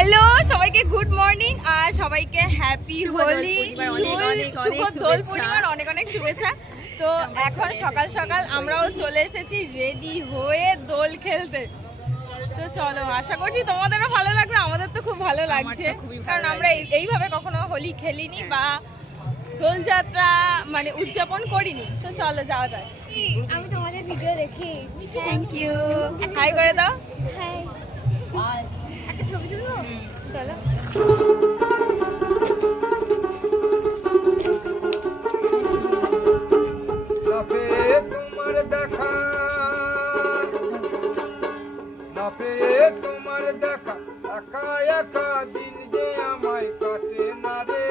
Hello সবাইকে good morning আর সবাইকে happy Holi. শুভ দোল পূর্ণিমার অনেক অনেক শুভেচ্ছা। তো এখন সকাল সকাল আমরাও চলে এসেছি রেডি হয়ে দোল খেলতে। তো চলো আশা করছি তোমাদেরও ভালো লাগবে আমাদের তো খুব ভালো লাগছে। কারণ আমরা এই- এইভাবে কখনো হোলি খেলিনি বা দোলযাত্রা মানে উদযাপন করিনি। তো চলো যাওয়া যায় আমি তোমাদের ভিডিও দেখি। থ্যাংক ইউ হাই করে দাও। হাই ছবি তুলবো চলো তোমার দেখা। নাপে তোমার দেখা। একা একা দিন যে আমায় কাটে না রে।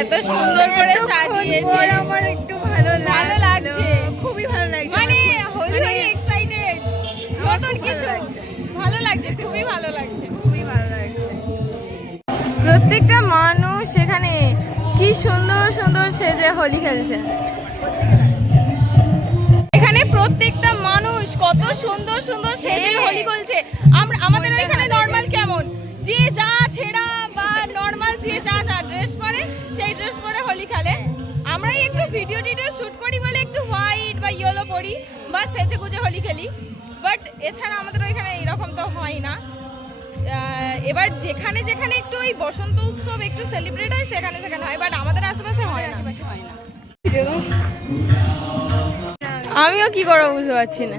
এত সুন্দর করে সাজিয়েছে। আমার একটু ভালো ভালো লাগছে। খুবই ভালো লাগছে খুবই ভালো লাগছে খুবই ভালো লাগছে। প্রত্যেকটা মানুষ এখানে কি সুন্দর সুন্দর সেজে হোলি খেলছে। এখানে প্রত্যেকটা মানুষ কত সুন্দর সুন্দর সেজে হোলি খেলছে আমরা আমাদের ওইখানে নর্মাল কেমন? যে যা ছেঁড়া বা নর্মাল যে যা যা ড্রেস পরে সেই ড্রেস পরে হোলি খেলে। আমরাই একটু ভিডিও টিডিও শুট করি বলে একটু হোয়াইট বা ইয়েলো পরি বা সেজে গুজে হোলি খেলি। বাট এছাড়া আমাদের ওইখানে এরকম তো হয় না। এবার যেখানে যেখানে একটু ওই বসন্ত উৎসব একটু সেলিব্রেট হয়, সেখানে সেখানে হয় বাট আমাদের আশেপাশে হয় না। আমিও কি করব বুঝতে পারছি না।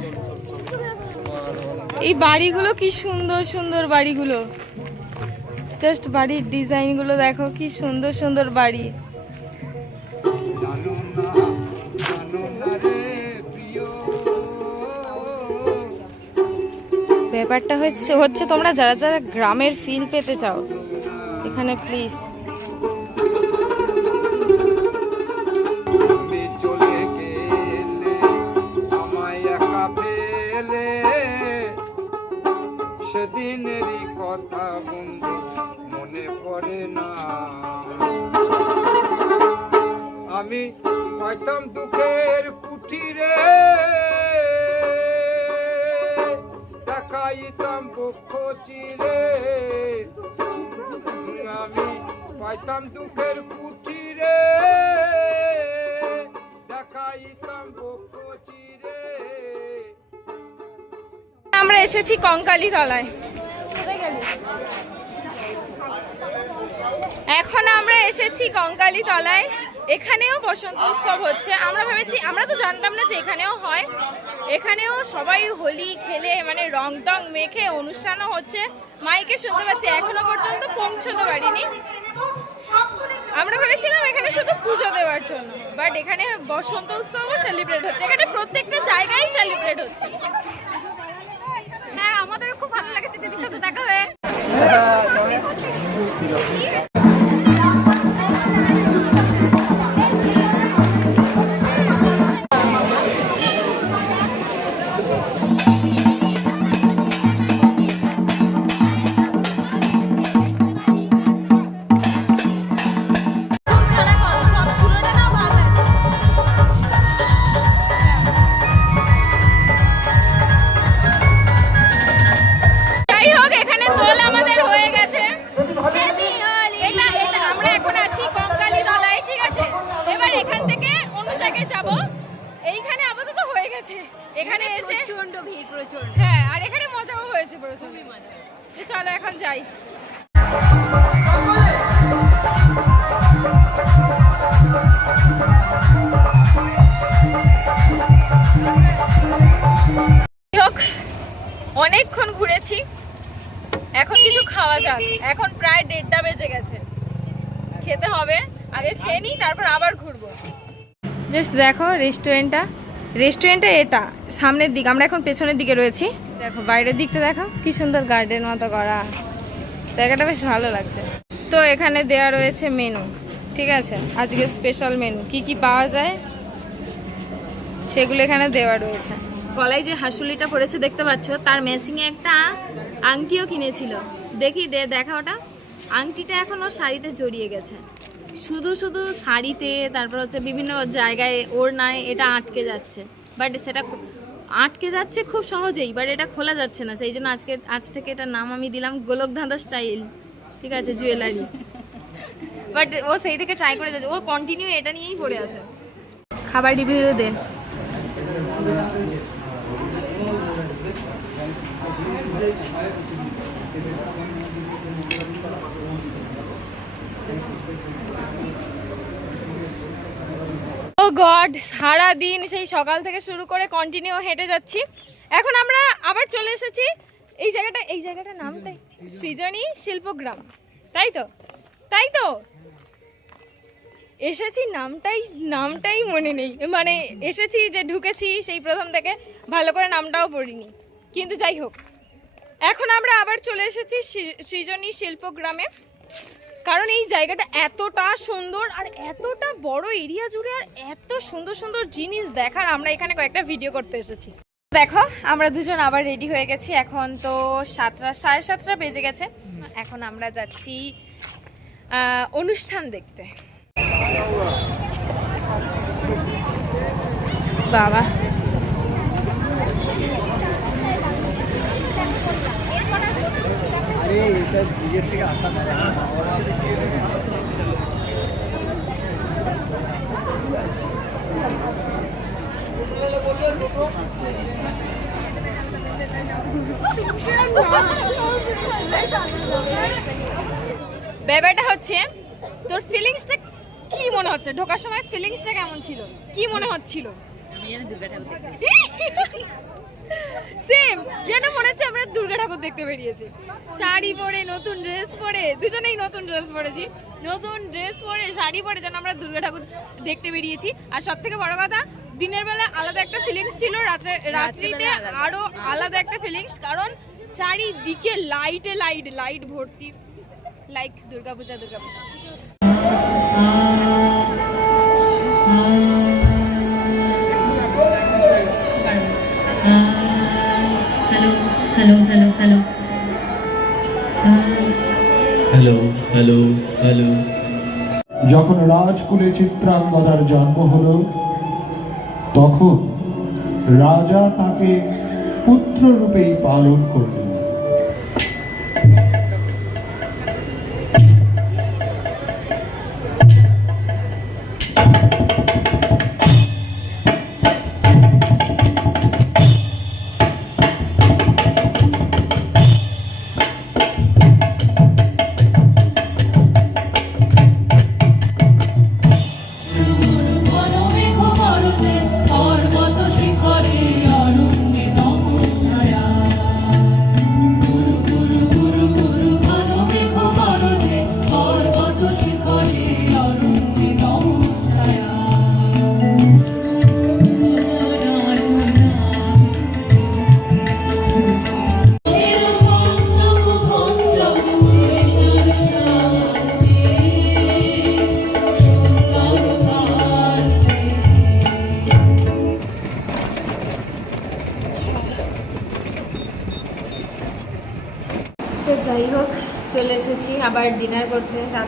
এই বাড়িগুলো কি সুন্দর সুন্দর বাড়িগুলো। জাস্ট বাড়ির ডিজাইনগুলো দেখো, কি সুন্দর সুন্দর বাড়ি। ব্যাপারটা হচ্ছে হচ্ছে তোমরা যারা যারা গ্রামের ফিল পেতে চাও, এখানে প্লিজ সেদিনেরই কথা বন্ধু, মনে পড়ে না। আমি পাইতাম দুঃখের কুঠিরে চিরে আমি পাইতাম দুঃখের কুঠিরে দেখাইতাম আমরা এসেছি কঙ্কালী তলায় এখন আমরা এসেছি কঙ্কালী তলায় এখানেও বসন্ত উৎসব হচ্ছে। আমরা ভেবেছি, আমরা তো জানতাম না যে এখানেও হয়। এখানেও সবাই হোলি খেলে মানে রং টং মেখে অনুষ্ঠানও হচ্ছে। মাইকে শুনতে পাচ্ছি, এখনও পর্যন্ত পৌঁছতে পারিনি। আমরা ভেবেছিলাম এখানে শুধু পুজো দেওয়ার জন্য বাট এখানে বসন্ত উৎসবও সেলিব্রেট হচ্ছে। এখানে প্রত্যেকটা জায়গায় সেলিব্রেট হচ্ছে। হ্যাঁ আমাদেরও খুব ভালো লাগছে, দিদির সাথে দেখা হয়ে। বেজে গেছে। খেতে হবে, আগে খেয়ে নিই, তারপর আবার ঘুরবো। জাস্ট দেখো রেস্টুরেন্টটা। রেস্টুরেন্টটা এটা, সামনের দিক, আমরা এখন পেছনের দিকে রয়েছি। দেখো, বাইরের দিকটা দেখো, কি সুন্দর গার্ডেন মতো করা। জায়গাটা বেশ ভালো লাগছে। তো এখানে দেয়া রয়েছে মেনু ঠিক আছে? আজকে স্পেশাল মেনু কি কি পাওয়া যায়? সেগুলো এখানে দেওয়া রয়েছে। গলায় যে হাসুলিটা পড়েছে, দেখতে পাচ্ছ? তার ম্যাচিংয়ে একটা আংটিও কিনেছিল। দেখি, দে, দেখা ওটা। আংটিটা এখন ওর শাড়িতে জড়িয়ে গেছে। শুধু শুধু শাড়িতে, তারপর হচ্ছে বিভিন্ন জায়গায় ওর নাই এটা আটকে যাচ্ছে। বাট সেটা আটকে যাচ্ছে খুব সহজেই বাট এটা খোলা যাচ্ছে না। সেই জন্য আজকে, আজ থেকে এটার নাম আমি দিলাম গোলক ধাঁধা স্টাইল। ঠিক আছে, জুয়েলারি। বাট ও সেই থেকে ট্রাই করে যাচ্ছে। ও কন্টিনিউ এটা নিয়েই পড়ে আছে। খাবার রিভিউ দে। গড সারা দিন সেই সকাল থেকে শুরু করে কন্টিনিউ হেঁটে যাচ্ছি। এখন আমরা আবার চলে এসেছি। এই জায়গাটা, এই জায়গাটার নামটাই সৃজনী শিল্পগ্রাম। তাই তো? তাই তো? এসেছি নামটাই নামটাই মনে নেই। মানে এসেছি যে ঢুকেছি সেই প্রথম থেকে, ভালো করে নামটাও পড়িনি। কিন্তু যাই হোক, এখন আমরা আবার চলে এসেছি সৃজনী শিল্পগ্রামে। কারণ এই জায়গাটা এতটা সুন্দর আর এতটা বড় এরিয়া জুড়ে আর এত সুন্দর সুন্দর জিনিস দেখার আমরা এখানে কয়েকটা ভিডিও করতে এসেছি। দেখো, আমরা দুজন আবার রেডি হয়ে গেছি। এখন তো সাতটা, সাড়ে সাতটা বেজে গেছে। এখন আমরা যাচ্ছি অনুষ্ঠান দেখতে। বাবা। ব্যাপারটা হচ্ছে তোর ফিলিংসটা কি মনে হচ্ছে? ঢোকার সময় ফিলিংসটা কেমন ছিল? কি মনে হচ্ছিল? সেম যেন মনে হচ্ছে আমরা দুর্গা ঠাকুর দেখতে বেরিয়েছি। শাড়ি পরে নতুন ড্রেস পরে দুজনেই নতুন ড্রেস পরেছি। নতুন ড্রেস পরে শাড়ি পরে যেন আমরা দুর্গা ঠাকুর দেখতে বেরিয়েছি। আর সব থেকে বড় কথা দিনের বেলা আলাদা একটা ফিলিংস ছিল রাত্রে রাত্রিতে আরও আলাদা একটা ফিলিংস কারণ চারিদিকে লাইটে লাইট লাইট ভর্তি। Like Durga Puja Durga Puja. Hello, hello, hello. Sorry. Hello hello hello যখন রাজকুলে চিত্রাঙ্গদার জন্ম হল তখন রাজা তাকে পুত্র পুত্ররূপেই পালন করলেন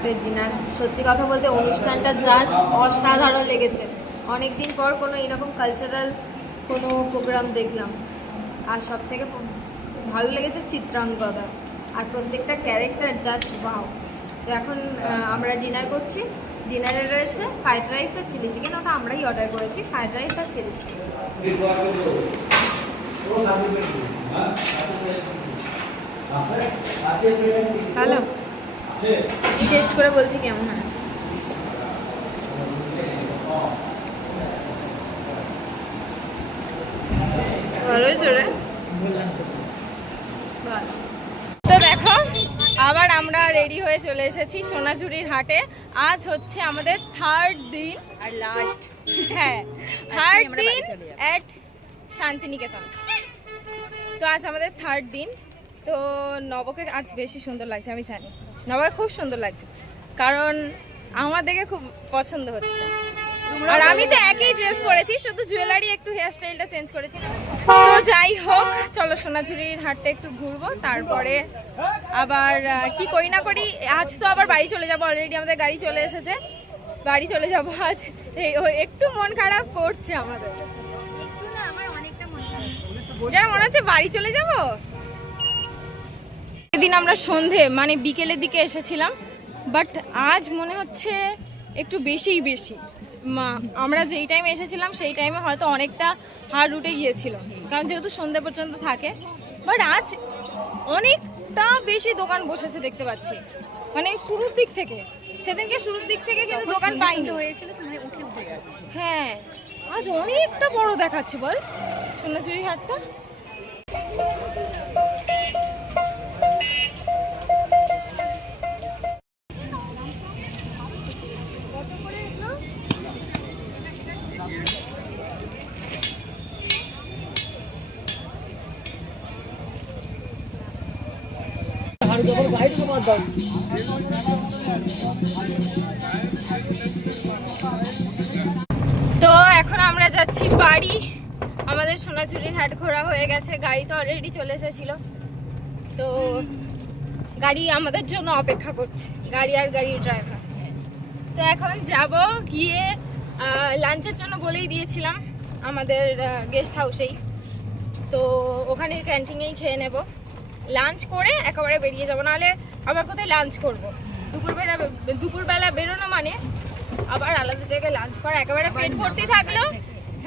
রাতের ডিনার। সত্যি কথা বলতে অনুষ্ঠানটা জাস্ট অসাধারণ লেগেছে। অনেক দিন পর কোনো এরকম কালচারাল কোনো প্রোগ্রাম দেখলাম। আর সব থেকে ভালো লেগেছে চিত্রাঙ্গদা আর প্রত্যেকটা ক্যারেক্টার জাস্ট ভাও তো এখন আমরা ডিনার করছি। ডিনারে রয়েছে ফ্রাইড রাইস আর চিলি চিকেন ওটা আমরাই অর্ডার করেছি ফ্রাইড রাইস আর চিলি চিকেন হ্যালো টেস্ট করে বলছি কেমন আছে। ভালোই তো রে। তো দেখো আবার আমরা রেডি হয়ে চলে এসেছি সোনাঝুরির হাটে। আজ হচ্ছে আমাদের থার্ড দিন। আর লাস্ট হ্যাঁ থার্ড দিন অ্যাট শান্তিনিকেতন। তো আজ আমাদের থার্ড দিন। তো নবকে আজ বেশি সুন্দর লাগছে আমি জানি। নবকে খুব সুন্দর লাগছে। কারণ আমার দেখে খুব পছন্দ হচ্ছে। আর আমি তো একই ড্রেস পরেছি শুধু জুয়েলারি একটু হেয়ার স্টাইলটা চেঞ্জ করেছি তো যাই হোক চলো সোনাঝুরির হাটটা একটু ঘুরবো তারপরে আবার কি করি না করি আজ তো আবার বাড়ি চলে যাব অলরেডি আমাদের গাড়ি চলে এসেছে। বাড়ি চলে যাব আজ। এই ও একটু মন খারাপ করছে আমাদের। মনে হচ্ছে বাড়ি চলে যাব? সেদিন আমরা সন্ধে মানে বিকেলের দিকে এসেছিলাম বাট আজ মনে হচ্ছে একটু বেশিই বেশি। আমরা যেই টাইমে এসেছিলাম সেই টাইমে হয়তো অনেকটা হার উঠে গিয়েছিল কারণ যেহেতু সন্ধে পর্যন্ত থাকে। বাট আজ অনেকটা বেশি দোকান বসেছে দেখতে পাচ্ছি। মানে শুরুর দিক থেকে সেদিনকে শুরুর দিক থেকে কিন্তু দোকান পাইনি। হয়েছিল যাচ্ছে। হ্যাঁ আজ অনেকটা বড় দেখাচ্ছে বল। সোনাচুরি হাটটা বাড়ি। আমাদের সোনাঝুরির হাট ঘোরা হয়ে গেছে, গাড়ি তো অলরেডি চলে এসেছিল। তো গাড়ি আমাদের জন্য অপেক্ষা করছে, গাড়ি আর গাড়ির ড্রাইভার তো এখন যাব গিয়ে লাঞ্চের জন্য বলেই দিয়েছিলাম আমাদের গেস্ট হাউসেই তো ওখানে ক্যান্টিনেই খেয়ে নেব। লাঞ্চ করে একেবারে বেরিয়ে যাব, নাহলে আবার কোথায় লাঞ্চ করব? দুপুরবেলা দুপুরবেলা বেরোনো মানে আবার আলাদা জায়গায় লাঞ্চ করা, একেবারে পেট ভর্তি থাকল।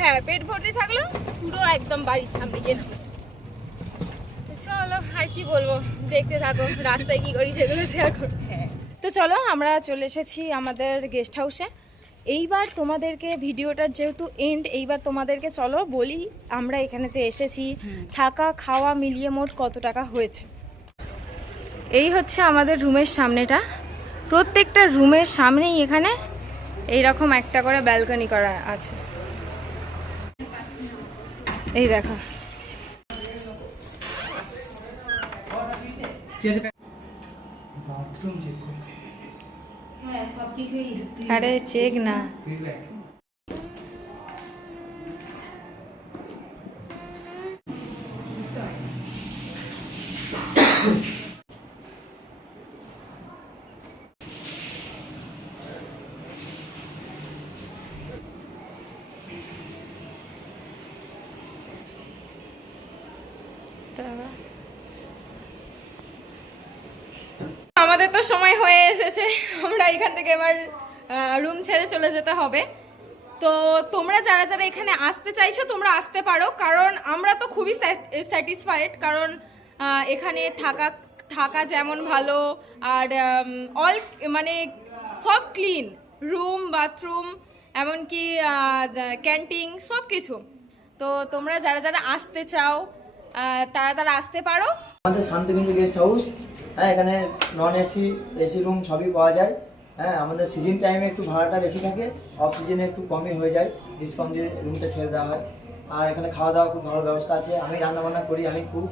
হ্যাঁ পেট ভর্তি থাকল পুরো একদম বাড়ির সামনে গিয়ে চলো আর কি বলব? দেখতে থাকো রাস্তায় কি করি সেগুলো শেয়ার করো। তো চলো আমরা চলে এসেছি আমাদের গেস্ট হাউসে এইবার তোমাদেরকে ভিডিওটার যেহেতু এন্ড এইবার তোমাদেরকে চলো বলি আমরা এখানে যে এসেছি থাকা খাওয়া মিলিয়ে মোট কত টাকা হয়েছে? এই হচ্ছে আমাদের রুমের সামনেটা। প্রত্যেকটা রুমের সামনেই এখানে এইরকম একটা করে ব্যালকনি করা আছে। এই দেখো। আরে চেক না। আমাদের তো সময় হয়ে এসেছে, আমরা এখান থেকে এবার রুম ছেড়ে চলে যেতে হবে। তো তোমরা যারা যারা এখানে আসতে চাইছো, তোমরা আসতে পারো, কারণ আমরা তো খুবই স্যাটিসফাইড কারণ এখানে থাকা থাকা যেমন ভালো, আর অল মানে সব ক্লিন রুম বাথরুম এমনকি ক্যান্টিন সব কিছু তো তোমরা যারা যারা আসতে চাও তারা আসতে পারো। আমাদের শান্তিকুঞ্জ গেস্ট হাউস হ্যাঁ এখানে নন এসি এসি রুম সবই পাওয়া যায়। হ্যাঁ আমাদের সিজন টাইমে একটু ভাড়াটা বেশি থাকে অফ সিজনে একটু কমই হয়ে যায় ডিসকাউন্ট দিয়ে রুমটা ছেড়ে দেওয়া হয়। আর এখানে খাওয়া দাওয়া খুব ভালো ব্যবস্থা আছে আমি রান্না বান্না করি আমি খুব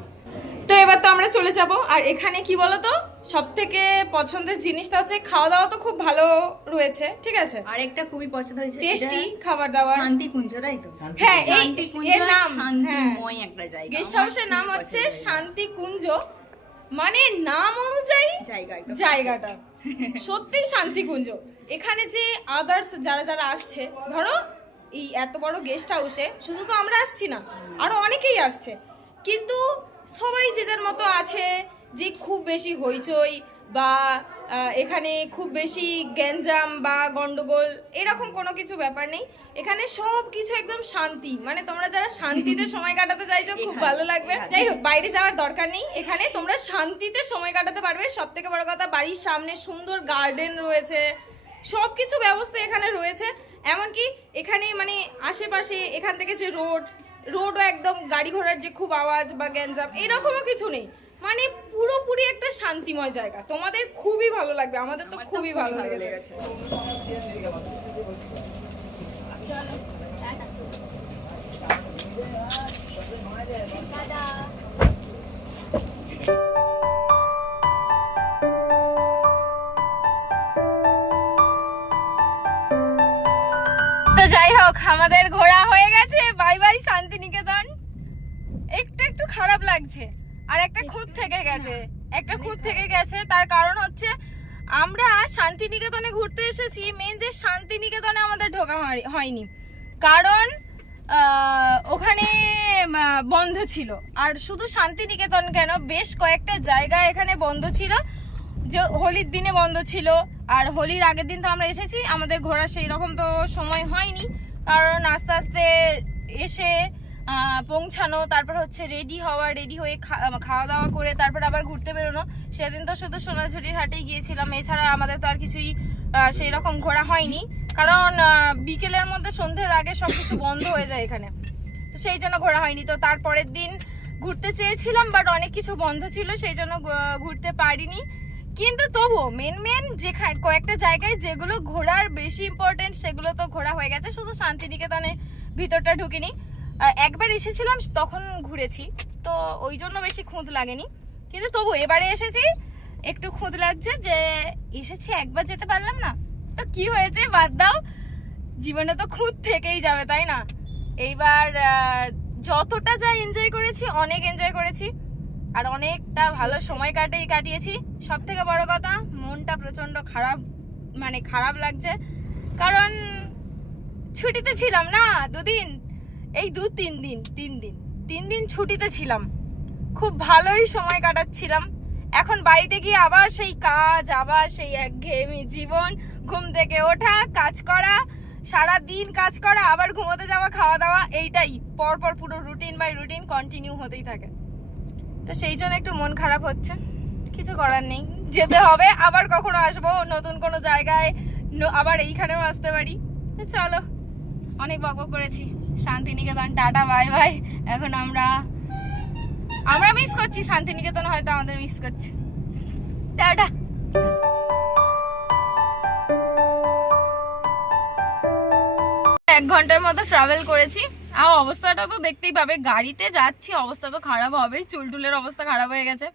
তো এবার তো আমরা চলে যাব আর এখানে কি বলতো? সব থেকে পছন্দের জিনিসটা হচ্ছে খাওয়া দাওয়া তো খুব ভালো রয়েছে ঠিক আছে? আরেকটা খুবই পছন্দ হয়েছে টেস্টি খাবার দাবার শান্তি কুঞ্জ তাই তো? হ্যাঁ এই এর নাম হ্যাঁ। শান্তিময় একটা জায়গা। গেস্ট হাউসের নাম হচ্ছে শান্তি কুঞ্জ মানে নাম অনুযায়ী। জায়গাটা। সত্যি শান্তিকুঞ্জ। এখানে যে আদার্স যারা যারা আসছে ধরো এই এত বড় গেস্ট হাউসে শুধু তো আমরা আসছি না আরও অনেকেই আসছে। কিন্তু সবাই যে যার মতো আছে যে খুব বেশি হইচই বা এখানে খুব বেশি গ্যাঞ্জাম বা গন্ডগোল এরকম কোনো কিছু ব্যাপার নেই। এখানে সব কিছু একদম শান্তি। মানে তোমরা যারা শান্তিতে সময় কাটাতে চাইছো খুব ভালো লাগবে। যাই হোক বাইরে যাওয়ার দরকার নেই। এখানে তোমরা শান্তিতে সময় কাটাতে পারবে। সব থেকে বড় কথা বাড়ির সামনে সুন্দর গার্ডেন রয়েছে। সব কিছু ব্যবস্থা এখানে রয়েছে। এমনকি এখানে মানে আশেপাশে এখান থেকে যে রোড রোডও একদম গাড়ি ঘোড়ার যে খুব আওয়াজ বা গ্যাঞ্জাম এরকমও কিছু নেই। মানে পুরোপুরি একটা শান্তিময় জায়গা। তোমাদের খুবই ভালো লাগবে আমাদের তো খুবই ভালো লেগেছে। তো যাই হোক আমাদের ঘোরা হয়ে গেছে। Bye bye Santiniketan. একটু একটু খারাপ লাগছে। আর একটা খুঁত থেকে গেছে। একটা খুঁত থেকে গেছে, তার কারণ হচ্ছে আমরা শান্তিনিকেতনে ঘুরতে এসেছি মেন যে শান্তিনিকেতনে আমাদের ঢোকা হয়- হয়নি। কারণ ওখানে বন্ধ ছিল। আর শুধু শান্তিনিকেতন কেন, বেশ কয়েকটা জায়গা এখানে বন্ধ ছিল। যে হোলির দিনে বন্ধ ছিল। আর হোলির আগের দিন তো আমরা এসেছি, আমাদের ঘোরা সেই রকম তো সময় হয়নি। কারণ আস্তে আস্তে এসে পৌঁছানো, তারপর হচ্ছে রেডি হওয়া রেডি হয়ে খাওয়া দাওয়া করে তারপর আবার ঘুরতে বেরোনো। সেদিন তো শুধু সোনাঝুরির হাটেই গিয়েছিলাম, এছাড়া আমাদের তো আর কিছুই সেই রকম ঘোরা হয়নি। কারণ বিকেলের মধ্যে সন্ধ্যের আগে সব কিছু বন্ধ হয়ে যায় এখানে। তো সেই জন্য ঘোরা হয়নি। তো তারপরের দিন ঘুরতে চেয়েছিলাম বাট অনেক কিছু বন্ধ ছিল, সেই জন্য ঘুরতে পারিনি। কিন্তু তবুও মেন মেন যে কয়েকটা জায়গায় যেগুলো ঘোরার বেশি ইম্পর্টেন্ট সেগুলো তো ঘোরা হয়ে গেছে। শুধু শান্তিনিকেতনে ভিতরটা ঢুকিনি। একবার এসেছিলাম, তখন ঘুরেছি। তো ওই জন্য বেশি খুঁত লাগেনি। কিন্তু তবু এবারে এসেছি, একটু খুঁত লাগছে যে এসেছি, একবার যেতে পারলাম না। তো কি হয়েছে বাদ দাও, জীবনে তো খুঁত থেকেই যাবে, তাই না? এইবার যতটা যা এনজয় করেছি, অনেক এনজয় করেছি। আর অনেকটা ভালো সময় কাটেই কাটিয়েছি। সব থেকে বড় কথা, মনটা প্রচণ্ড খারাপ মানে খারাপ লাগছে। কারণ, ছুটিতে ছিলাম না দুদিন। এই দু, তিন দিন তিন দিন। তিন দিন ছুটিতে ছিলাম। খুব ভালোই সময় কাটাচ্ছিলাম। এখন বাড়িতে গিয়ে আবার সেই কাজ, আবার সেই একঘেয়েমি জীবন, ঘুম থেকে ওঠা, কাজ করা সারা দিন কাজ করা, আবার ঘুমোতে যাওয়া, খাওয়া দাওয়া, এইটাই। পরপর পুরো রুটিন বাই রুটিন কন্টিনিউ হতেই থাকে। তো সেই জন্য একটু মন খারাপ হচ্ছে। কিছু করার নেই। যেতে হবে, আবার কখনো আসব, নতুন কোনো জায়গায় আবার এইখানেও আসতে পারি। চলো, অনেক বক করেছি। Santiniketan, tata, bye bye. এখন আমরা আমরা মিস করছি শান্তিনিকেতন, হয়তো আমাদের মিস করছে। টাটা। এক ঘণ্টার মতো ট্রাভেল করেছি। আর অবস্থাটা তো দেখতেই পাবে। গাড়িতে যাচ্ছি, অবস্থা তো খারাপ হবেই। চুলটুলের অবস্থা খারাপ হয়ে গেছে।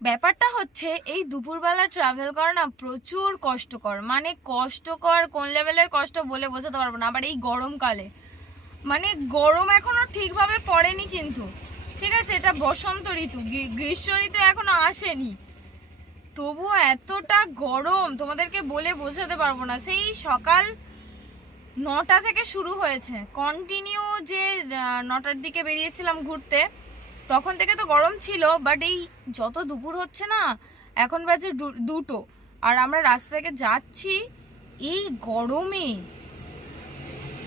ব্যাপারটা হচ্ছে, এই দুপুরবেলা ট্রাভেল করা না প্রচুর কষ্টকর। মানে কষ্টকর কোন লেভেলের কষ্ট বলে বোঝাতে পারব না। আবার এই গরমকালে মানে গরম এখনও ঠিকভাবে পড়েনি কিন্তু। ঠিক আছে, এটা বসন্ত ঋতু, গ্রী- গ্রীষ্ম ঋতু এখনও আসেনি। তবুও এতটা গরম, তোমাদেরকে বলে বোঝাতে পারব না। সেই সকাল নটা থেকে শুরু হয়েছে। কন্টিনিউ যে নটার দিকে বেরিয়েছিলাম ঘুরতে, তখন থেকে তো গরম ছিল বাট এই যত দুপুর হচ্ছে না, এখন বাজে দুটো। আর আমরা রাস্তা থেকে যাচ্ছি, এই গরমে।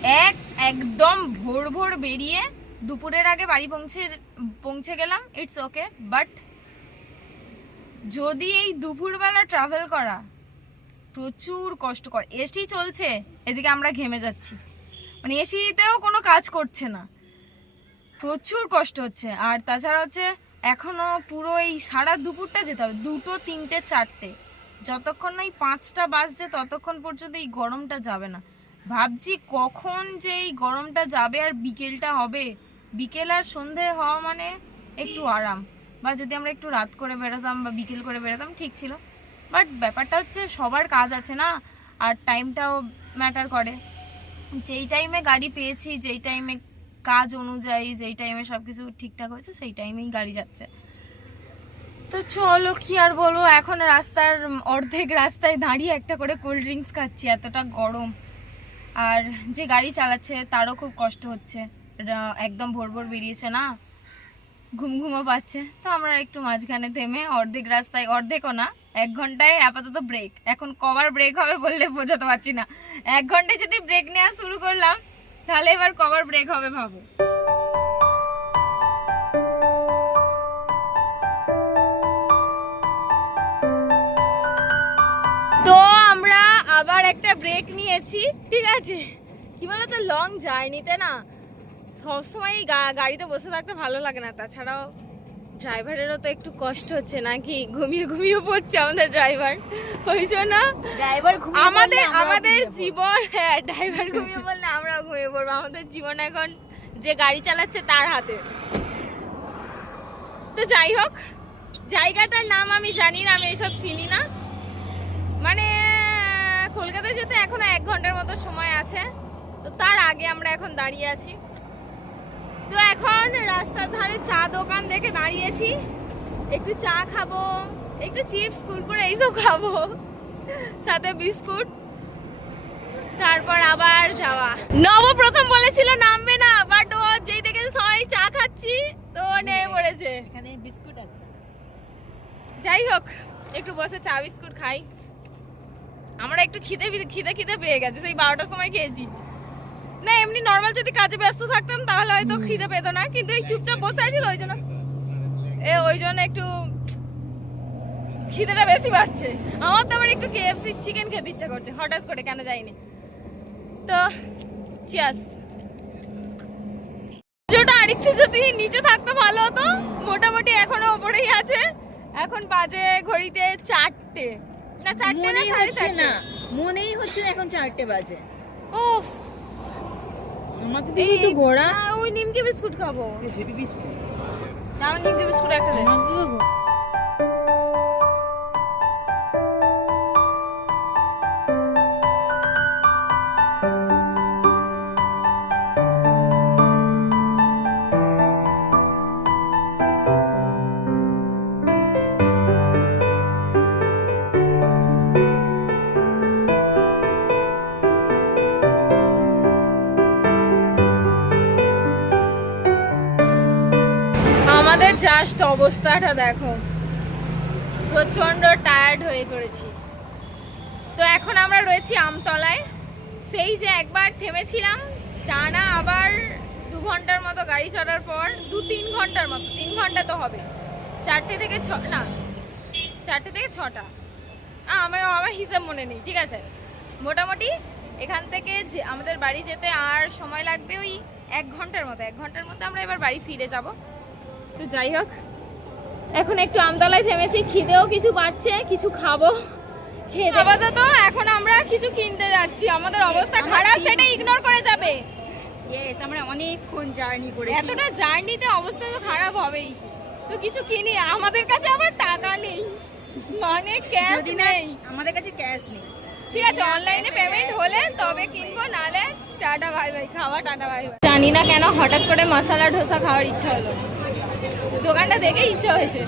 এক একদম ভোর ভোর বেরিয়ে দুপুরের আগে বাড়ি পৌঁছে পৌঁছে গেলাম ইটস ওকে বাট যদি এই দুপুরবেলা ট্রাভেল করা প্রচুর কষ্টকর। এসি চলছে, এদিকে আমরা ঘেমে যাচ্ছি। মানে এসিতেও কোনো কাজ করছে না। প্রচুর কষ্ট হচ্ছে। আর তাছাড়া হচ্ছে, এখনও পুরো এই সারা দুপুরটা যেতে হবে, দুটো, তিনটে, চারটে। যতক্ষণ না এই পাঁচটা বাজছে, ততক্ষণ পর্যন্ত এই গরমটা যাবে না। ভাবছি কখন যে এই গরমটা যাবে আর বিকেলটা হবে। বিকেল আর সন্ধে হওয়া মানে একটু আরাম। বা যদি আমরা একটু রাত করে বেরোতাম বা বিকেল করে বেরোতাম ঠিক ছিল। বাট ব্যাপারটা হচ্ছে সবার কাজ আছে না, আর টাইমটাও ম্যাটার করে। যেই টাইমে গাড়ি পেয়েছি, যেই টাইমে কাজ অনুযায়ী, যেই টাইমে সব কিছু ঠিকঠাক হয়েছে, সেই টাইমেই গাড়ি যাচ্ছে। তো চলো, কি আর বলব? এখন রাস্তার অর্ধেক রাস্তায় দাঁড়িয়ে একটা করে কোল্ড ড্রিঙ্কস খাচ্ছি। এতটা গরম। আর যে গাড়ি চালাচ্ছে, তারও খুব কষ্ট হচ্ছে। একদম ভোর ভোর বেরিয়েছে না? ঘুম ঘুমও পাচ্ছে। তো আমরা একটু মাঝখানে থেমে অর্ধেক রাস্তায়, অর্ধেকও না, এক ঘন্টায় আপাতত ব্রেক এখন কবার ব্রেক হবে বললে বোঝাতে পারছি না। এক ঘন্টায় যদি ব্রেক নেওয়া শুরু করলাম, তাহলে এবার কবার ব্রেক হবে ভাবো। আবার একটা ব্রেক নিয়েছি ঠিক আছে? কি বলতো লং জার্নিতে না সবসময় গাড়িতে বসে থাকতে ভালো লাগে না। তাছাড়াও ড্রাইভারেরও তো একটু কষ্ট হচ্ছে নাকি? ঘুমিয়ে ঘুমিয়ে পড়ছে আমাদের ড্রাইভার ওই জন্য ড্রাইভার আমাদের আমাদের জীবন হ্যাঁ ড্রাইভার ঘুমিয়ে বললে আমরাও ঘুমিয়ে পড়ব। আমাদের জীবন এখন যে গাড়ি চালাচ্ছে তার হাতে। তো যাই হোক জায়গাটার নাম আমি জানি না আমি এসব চিনি না। যেতে এখনও এক ঘণ্টার মতো সময় আছে। তো তার আগে আমরা এখন দাঁড়িয়ে আছি। তো এখন রাস্তার ধারে চা দোকান দেখে দাঁড়িয়েছি। একটু চা খাব একটু চিপস কুরকুরে এইসব খাব সাথে বিস্কুট। তারপর আবার যাওয়া। নব প্রথম বলেছিল নামবে না বাট ও যেই থেকে সবাই চা খাচ্ছি তো নেমে পড়েছে। এখানে বিস্কুট আছে। যাই হোক একটু বসে চা বিস্কুট খাই। আমরা একটু খিদে খিদে খিদে পেয়ে গেছে সেই বারোটার সময় খেয়েছি। না এমনি নর্মাল যদি কাজে ব্যস্ত থাকতাম তাহলে হয়তো খিদে পেতো না কিন্তু এই চুপচাপ বসে আছি তো ওই জন্য এ ওই জন্য একটু খিদেটা বেশি পাচ্ছে। আমার তো আবার একটু কেএফসি চিকেন খেতে ইচ্ছা করছে হঠাৎ করে কেন যাইনি তো চিয়াস ভিডিওটা আরেকটু যদি নিচে থাকতো ভালো হতো মোটামুটি এখনও ওপরেই আছে। এখন বাজে ঘড়িতে চারটে। না চারটে না মনেই সাড়ে চারটে। না। মনেই হচ্ছে না এখন চারটে বাজে। ও আমাকে দিয়ে একটু গোড়া। ওই নিমকি বিস্কুট খাব। Heavy biscuit. তাও নিমকি বিস্কুট একটা দে। জাস্ট অবস্থাটা দেখো। প্রচণ্ড টায়ার্ড হয়ে পড়েছি। তো এখন আমরা রয়েছি আমতলায়। সেই যে একবার থেমেছিলাম, টানা আবার দু ঘণ্টার মতো গাড়ি চড়ার পর, দু তিন ঘণ্টার মতো, তিন ঘণ্টা তো হবে। চারটে থেকে ছ, না, চারটে থেকে ছটা। আমার আমার হিসাব মনে নেই, ঠিক আছে? মোটামুটি এখান থেকে যে, আমাদের বাড়ি যেতে আর সময় লাগবে ওই এক ঘণ্টার মতো। এক ঘণ্টার মধ্যে আমরা এবার বাড়ি ফিরে যাব। তো যাই হোক এখন একটু আমতলায় থেমেছি খিদেও কিছু পাচ্ছে কিছু খাব খেয়ে আপাতত এখন আমরা কিছু কিনতে যাচ্ছি আমাদের অবস্থা খারাপ সেটা ইগনোর করে যাবে। আমরা অনেকক্ষণ জার্নি করেছি। এতটা জার্নিতে অবস্থা তো খারাপ হবেই। তো কিছু কিনি আমাদের কাছে আবার টাকা নেই। মানে ক্যাশ যদি নেই। আমাদের কাছে ক্যাশ নেই। ঠিক আছে অনলাইনে পেমেন্ট হলে তবে কিনবো নালে টাটা খাওয়া টাটা জানি না কেন হঠাৎ করে মশলা ডোসা খাওয়ার ইচ্ছা হলো। দোকানটা দেখে ইচ্ছা হয়েছে।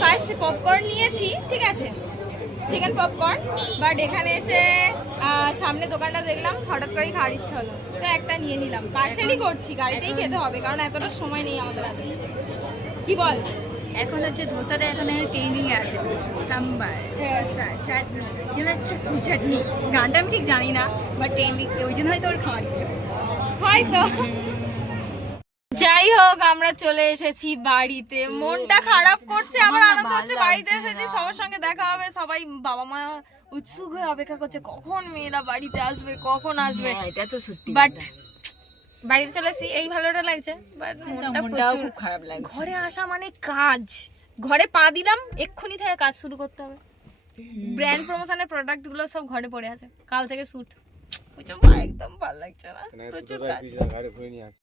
ফার্স্ট পপকর্ন নিয়েছি ঠিক আছে? চিকেন পপকর্ন বাট এখানে এসে সামনে দোকানটা দেখলাম হঠাৎ করেই খাওয়ার ইচ্ছা হলো। তো একটা নিয়ে নিলাম। পার্সেলই করছি গাড়িতেই খেতে হবে কারণ এতটা সময় নেই আমাদের হাতে। কি বল? এখন হচ্ছে ধোসাটা এখন ট্রেন্ডিং এ আছে। সাম্বার হ্যাঁ। চাটনি কিন্তু চাটনি চাটনি। গানটা আমি ঠিক জানি না বাট ট্রেন্ডিং ওই জন্য হয়তো ওর খাওয়ার ইচ্ছে। হয়তো। হোক আমরা চলে এসেছি বাড়িতে। মনটা খারাপ করছে আবার আনন্দ হচ্ছে বাড়িতে এসেছি সবার সঙ্গে দেখা হবে সবাই বাবা মা উৎসুক হয়ে অপেক্ষা করছে কখন মেয়েরা বাড়িতে আসবে কখন আসবে? হ্যাঁ, এটা তো সত্যি বাট বাড়িতে চলে এসেছি এই ভালোটা লাগছে বাট মনটা প্রচুর খুব খারাপ লাগছে। ঘরে আসা মানে কাজ। ঘরে পা দিলাম এক্ষুনি থেকে কাজ শুরু করতে হবে। ব্র্যান্ড প্রমোশনের প্রোডাক্টগুলো সব ঘরে পড়ে আছে কাল থেকে শুট একদম ভালো লাগছে না প্রচুর কাজ। আসি